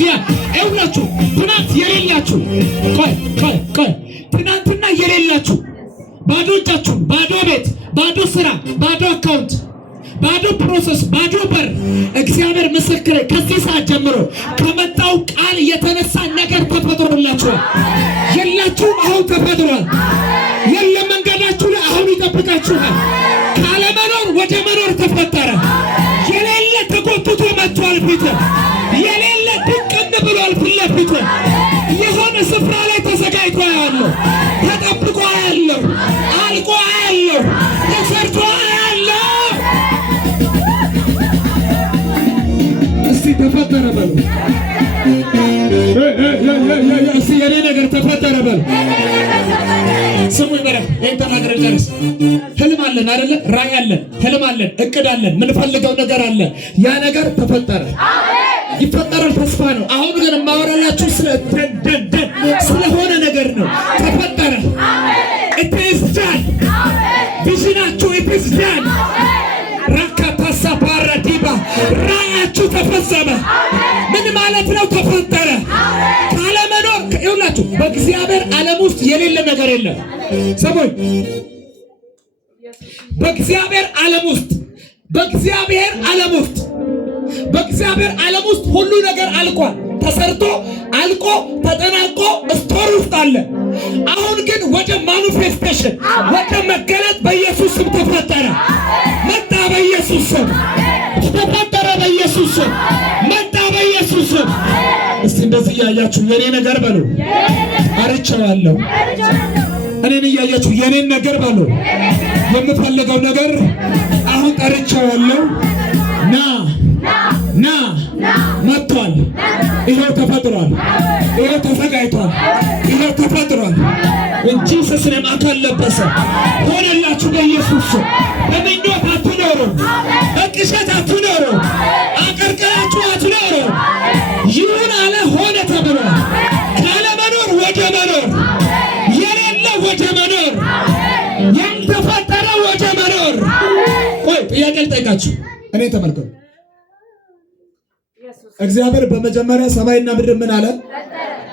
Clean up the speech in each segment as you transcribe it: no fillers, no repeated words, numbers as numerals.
ይኸውላችሁ ትናንት የሌላችሁ ትናንትና የሌላችሁ ባዶ እጃችሁን፣ ባዶ ቤት፣ ባዶ ስራ፣ ባዶ አካውንት፣ ባዶ ፕሮሰስ፣ ባዶ በር እግዚአብሔር ምስክሬ ከዚህ ሰዓት ጀምሮ ከመጣው ቃል የተነሳ ነገር ተፈጥሮላችኋል። የላችሁም አሁን ተፈጥሯል። የለም መንገዳችሁ ላይ አሁን ይጠብቃችኋል። ካለመኖር ወደ መኖር ተፈጠረ። የሌለ ተጎትቶ መጥቷል ፊት የሌለ ድቅን ብሏል ፊት ለፊት የሆነ ስፍራ ላይ ተዘጋጅቶ ያለው ተጠብቆ ያለው አልቆ ያለው ተሰርቶ ያለው እስቲ ተፈጠረ በሉ። እስቲ የኔ ነገር ተፈጠረ በሉ። ስሙ ይበረም እንተናገር ጨርስ። ህልም አለን አይደለ? ራዕይ አለን፣ ህልም አለን፣ እቅድ አለን፣ ምንፈልገው ነገር አለ። ያ ነገር ተፈጠረ። ይፈጠራል፣ ተስፋ ነው። አሁን ግን ማወራላችሁ ስለሆነ ነገር ነው። ተፈጠረ። it is done ቪዥናችሁ it is done ራካታሳ ፓራዲባ ራያችሁ ተፈጸመ። ምን ማለት ነው? ተፈጠረ። ካለመኖር ይኸውላችሁ በእግዚአብሔር ዓለም ውስጥ የሌለ ነገር የለም። ሰሞን በእግዚአብሔር ዓለም ውስጥ በእግዚአብሔር ዓለም ውስጥ ሁሉ ነገር አልቋል። ተሰርቶ አልቆ ተጠናቆ ስቶር ውስጥ አለ። አሁን ግን ወደ ማኒፌስቴሽን ወደ መገለጥ በኢየሱስ ስም ተፈጠረ። መጣ በኢየሱስ ስም ተፈጠረ። በኢየሱስ ስም መጣ በኢየሱስ ስም። እስቲ እንደዚህ እያያችሁ የኔ ነገር በሉ። አርቻለሁ። እኔን እያያችሁ የኔን ነገር በሉ። የምፈልገው ነገር አሁን ጠርቻለሁ። ና መጥቷል። ይሄው ተፈጥሯል። ይሄው ተዘጋጅቷል። ይሄው ተፈጥሯል። እንጂ ስስለም አካል ለበሰ ሆነላችሁ በኢየሱስ ስም። በምኞት አትኖሩ፣ በቅዠት አትኖሩ፣ አቀርቅራችሁ አትኖሩ። ይሁን አለ ሆነ ተብሏል። ካለመኖር ወደ መኖር፣ የሌለ ወደ መኖር፣ ያልተፈጠረ ወደ መኖር። ቆይ ጥያቄ ልጠይቃችሁ። እኔ ተመልከቱ። እግዚአብሔር በመጀመሪያ ሰማይና ምድር ምን አለ?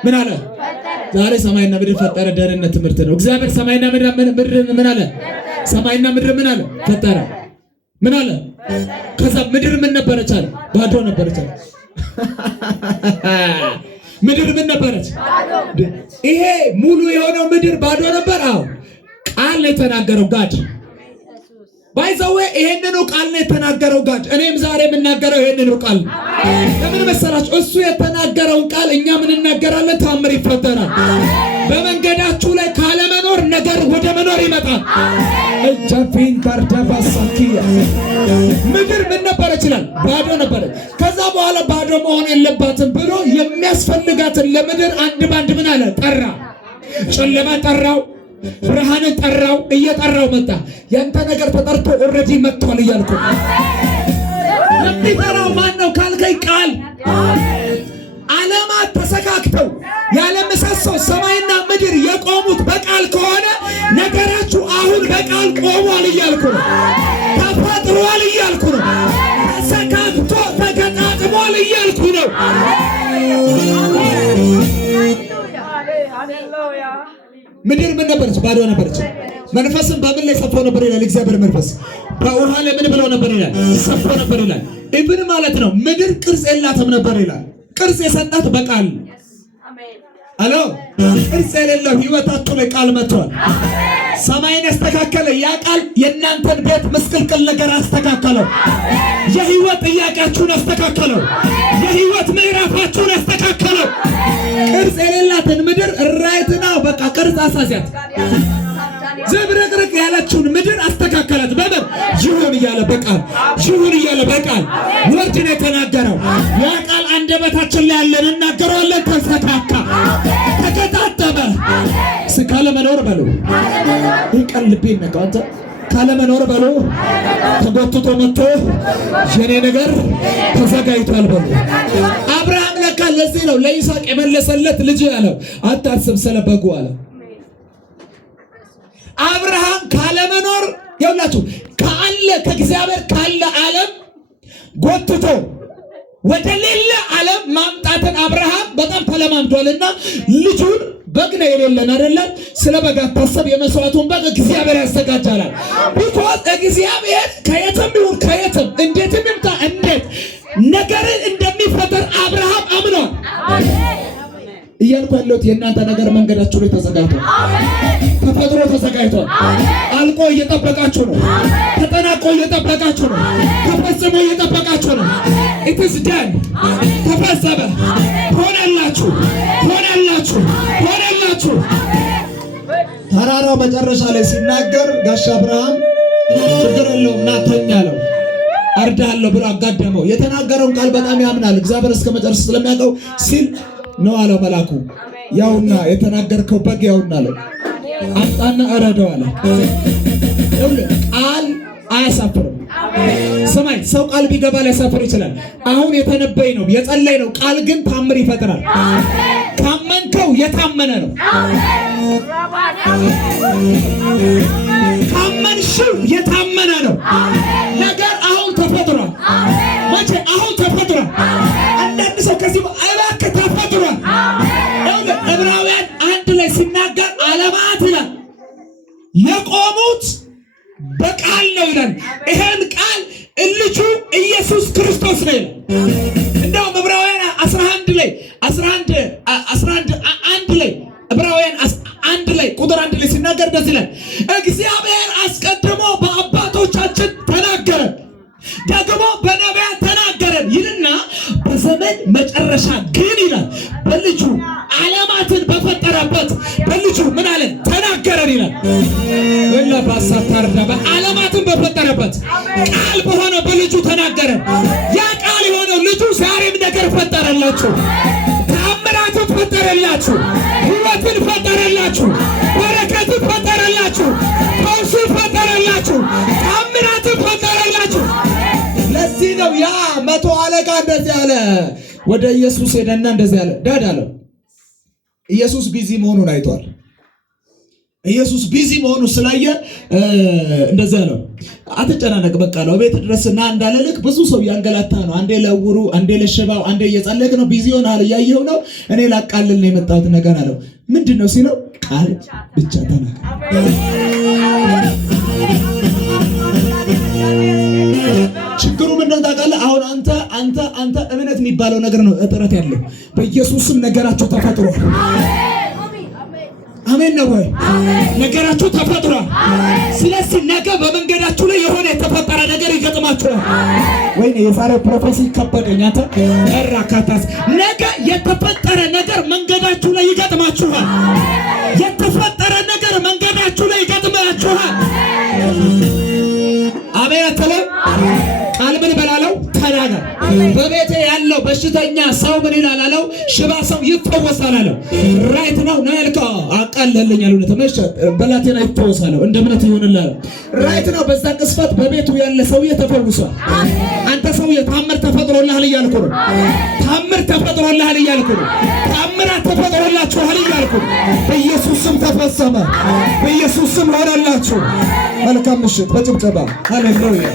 ምን አለ? ዛሬ ሰማይና ምድር ፈጠረ። ደህንነት ትምህርት ነው። እግዚአብሔር ሰማይና ምድር ምን አለ? ሰማይና ምድር ምን አለ? ፈጠረ። ምን አለ? ከዛ ምድር ምን ነበረች አለ? ባዶ ነበረች አለ። ምድር ምን ነበረች? ይሄ ሙሉ የሆነው ምድር ባዶ ነበር። አዎ ቃል ነው የተናገረው ጋድ ባይዘው ይሄንኑ ቃል ነው የተናገረው ጋድ። እኔም ዛሬ የምናገረው ይሄንኑ ቃል ነው። ለምን መሰላችሁ? እሱ የተናገረውን ቃል እኛ ምን እናገራለን? ታምር ይፈጠራል። በመንገዳችሁ ላይ ካለመኖር ነገር ወደ መኖር ይመጣል። እጃፊን ካርዳባሳኪያ ምድር ምን ነበረች ይላል? ባዶ ነበረች። ከዛ በኋላ ባዶ መሆን የለባትም ብሎ የሚያስፈልጋትን ለምድር አንድ ባንድ ምን አለ? ጠራ። ጨለማ ጠራው፣ ብርሃንን ጠራው። እየጠራው መጣ። ያንተ ነገር ተጠርቶ ኦሬዲ መጥቷል እያልኩ ለሚጠራው ማን ነው ካልከኝ ቃል። ዓለማት ተሰካክተው ያለ ምሰሶ ሰማይና ምድር የቆሙት በቃል ከሆነ ነገራችሁ አሁን በቃል ቆሟል እያልኩ ነው። ተፈጥሯል እያልኩ ነው። ተሰካክቶ ተገጣጥሟል እያልኩ ነው። ምድር ምን ነበረች? ባዶ ነበረች። መንፈስም በምን ላይ ሰፎ ነበር ይላል እግዚአብሔር። መንፈስ በውሃ ላይ ምን ብለው ነበር ይላል? ሰፎ ነበር ይላል። ኢብን ማለት ነው ምድር ቅርጽ የላትም ነበር ይላል። ቅርጽ የሰጣት በቃል አሎ። ቅርጽ የሌለው ህይወታችሁ ላይ ቃል መጥቷል። ሰማይን ያስተካከለ ያ ቃል የእናንተን ቤት ምስቅልቅል ነገር አስተካከለው። የህይወት ጥያቄያችሁን አስተካከለው። የህይወት ምዕራፋችሁን አስተካከለው። ቅርጽ የሌላትን ምድር ራይትና በቃ ቅርጽ አሳሲያት። ዝብርቅርቅ ያለችውን ምድር አስተካከላት። በምን ይሁን እያለ በቃል ይሁን እያለ በቃል ወርድ ነው የተናገረው። ያ ቃል አንደበታችን ላይ ያለን እናገረዋለን። ተስተካካ፣ ተገጣጠመ። ካለ መኖር በሉ። ይቀል ልቤን ነው አንተ ካለ መኖር በሉ። ተጎትቶ መጥቶ የኔ ነገር ተዘጋጅቷል በሉ። አብርሃም ለካ ለዚህ ነው ለይስሐቅ የመለሰለት ልጅ ያለው አታስብ ስለበጉ አለ። አብርሃም ካለ መኖር ይኸውላችሁ ካለ ከእግዚአብሔር ካለ ዓለም ጎትቶ ወደ ሌላ ዓለም ማምጣትን አብርሃም ተለማምዷልና ልጁን በግ ነው የሌለን አይደለም። ስለ በግ አታስብ፣ የመስዋዕቱን በግ እግዚአብሔር ያዘጋጃላል። ቢኮዝ እግዚአብሔር ከየትም ይሁን ከየትም እንዴትም ይምጣ እንዴት ነገርን እንደሚፈጠር አብርሃም አምኗል። እያልኩ ያለሁት የእናንተ ነገር መንገዳችሁ ላይ ተዘጋጅቷል። ተፈጥሮ ተዘጋጅቷል። አልቆ እየጠበቃችሁ ነው። ተጠናቆ እየጠበቃችሁ ነው። ተፈጽሞ እየጠበቃችሁ ነው። it is done ተፈጸመ። ሆነላችሁ ሆነላችሁ ሆነላችሁ። ተራራው መጨረሻ ላይ ሲናገር ጋሻ አብርሃም ችግር የለውም ና ተኛ አለው። አርዳለሁ ብሎ አጋደመው። የተናገረውን ቃል በጣም ያምናል። እግዚአብሔር እስከ መጨረሻ ስለሚያውቀው ሲል ነው አለው መልአኩ። ያውና የተናገርከው በግ ያውና አለው። አምጣና እረደው አለ። ቃል አያሳፍርም። ሰማይ ሰው ቃል ቢገባ ሊያሳፍር ይችላል። አሁን የተነበይ ነው የጸለይ ነው ቃል ግን ታምር ይፈጥራል። ካመንከው የታመነ ነው። ካመንሽው የታመነ ነው። ነገር አሁን ተፈጥሯል። መቼ አሁን ተፈጥሯል። አንዳንድ ሰው ከዚህ እባክህ ተፈጥሯል። ዕብራውያን 1 ላይ ሲናገር ዓለማት ይላል የቆሙት በቃል ነው ይላል። ይሄን ቃል ልጁ ኢየሱስ ክርስቶስ ነው ይላል። እንደውም ዕብራውያን 11 ላይ 1 ላይ ዕብራውያን 1 ላይ ቁጥር 1 ላይ ሲናገር ደስ ይላል። እግዚአብሔር አስቀድሞ በአባቶቻችን ተናገረን ደግሞ በነቢያት ተናገረን ይልና በዘመን መጨረሻ ግን ይላል በልጁ ዓለማትን በፈጠረበት በልጁ ምን አለን ተናገረን ይላል። ወላ ባሳታርዳ ዓለማትን በፈጠረበት ቃል በሆነው በልጁ ተናገረን። ያ ቃል የሆነው ልጁ ዛሬም ነገር ፈጠረላችሁ። ተአምራትን ፈጠረላችሁ። ሕይወትን ፈጠረላችሁ። በረከትን ፈጠረላችሁ። ፈውስን ፈጠረላችሁ። ተአምራትን ፈጠረላችሁ። ለዚህ ነው ያ 100 አለቃ እንደዚህ አለ። ወደ ኢየሱስ ሄደና እንደዚህ አለ። ዳድ አለው። ኢየሱስ ቢዚ መሆኑን አይቷል። ኢየሱስ ቢዚ መሆኑን ስላየ እንደዚህ አለው። አትጨናነቅ በቃ ነው ቤት ድረስና እንዳለልክ ብዙ ሰው ያንገላታ ነው። አንዴ ለውሩ፣ አንዴ ለሽባው፣ አንዴ እየጸለይክ ነው። ቢዚ ሆነሃል፣ እያየው ነው። እኔ ላቃልል ነው የመጣሁት ነገር አለው። ምንድነው ሲለው ቃል ብቻ ተናገር። ችግሩ ምንድነው ታውቃለህ? አሁን አንተ እምነት የሚባለው ነገር ነው እጥረት ያለው። በኢየሱስም ነገራችሁ ተፈጥሯል። አሜን ነው ወይ? ነገራችሁ ተፈጥሯል። ስለዚህ ነገ በመንገዳችሁ ላይ የሆነ የተፈጠረ ነገር ይገጥማችኋል። ወይኔ የዛሬ ፕሮፌሲ ከበደኝ። አንተ እራካታስ ነገ የተፈጠረ ነገር መንገዳችሁ ላይ ይገጥማችኋል። የተፈጠረ ነገር መንገዳችሁ ላይ ይገጥማችኋል። አሜን አትልም? ቃል ምን በላለው? ተናገር። በቤቴ ያለው በሽተኛ ሰው ምን ይላል አለው? ሽባ ሰው ይፈወሳል አለው። ራይት ነው ነው ያልከው አቃለልኝ አለው። ተመሸ በላቴና ይፈወሳል አለው። እንደ እምነት ይሆንልሃል። ራይት ነው። በዛ ቅስፈት በቤቱ ያለ ሰው ተፈውሷል። አንተ ሰው ታምር ተፈጥሮልሃል እያልኩ ነው። ታምር ተፈጥሮልሃል እያልኩ ነው። ታምራት ተፈጥሮላችኋል እያልኩ ነው። በኢየሱስ ስም ተፈጸመ። በኢየሱስ ስም ሆነላችሁ። መልካም ምሽት በጭብጨባ ሃሌሉያ።